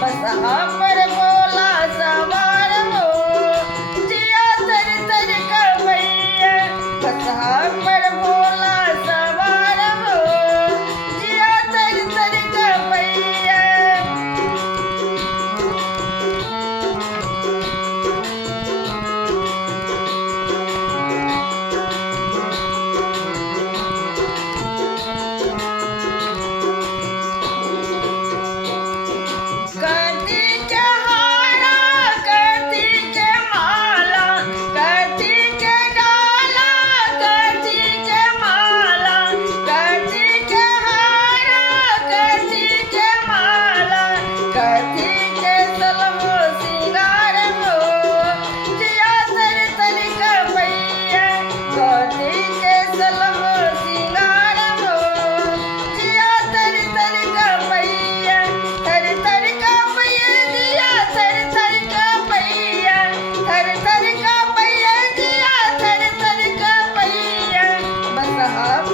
बसहा पर बोला सवार हो जिया तर तर कवैया बसहा पर बोला सवार हो जिया तर तर कवैया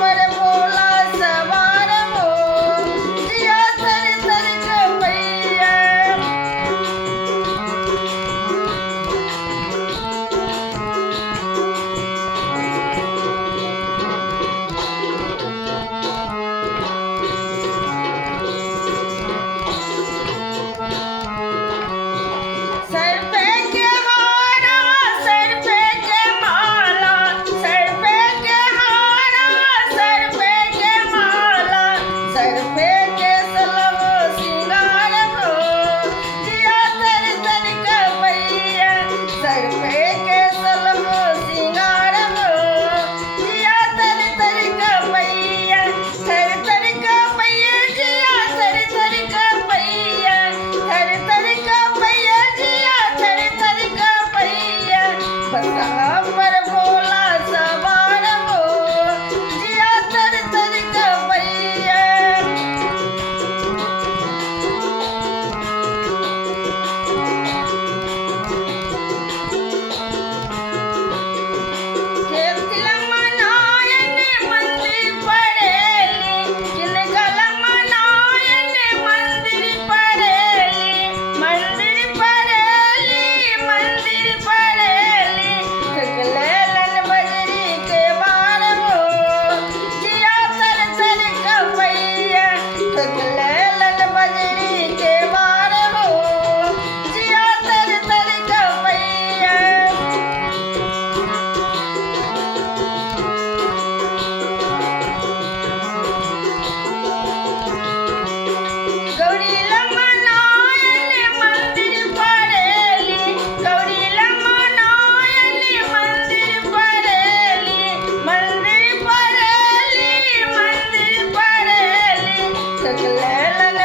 पर बोला सवार हो जिया तर तर कवैया सर पे के हारा सर पे के माला सर पे के हारा सर पे के माला सर पे के सलहो सिंगार हो जिया तर तर कवैया सर पे के सलहो सिंगार हो जिया तर तर कवैया तर तर कवैया जिया तर तर कवैया तर तर कवैया जिया तर तर कवैया बसहा पर बोला सवार हो जिया तर तर कवैया केवतिला मनायने मंदिर पडेली किनगला मनायने मंदिर पडेली मंदिर पडेली थकलेलन बजरी के बार हो जिया तर तर कवैया थकलेलन बजरी के बार हो जिया तर तर कवैया गौरीला मनायने मंदिर पडेली गौरीला मनायने मंदिर पडेली थकलेलन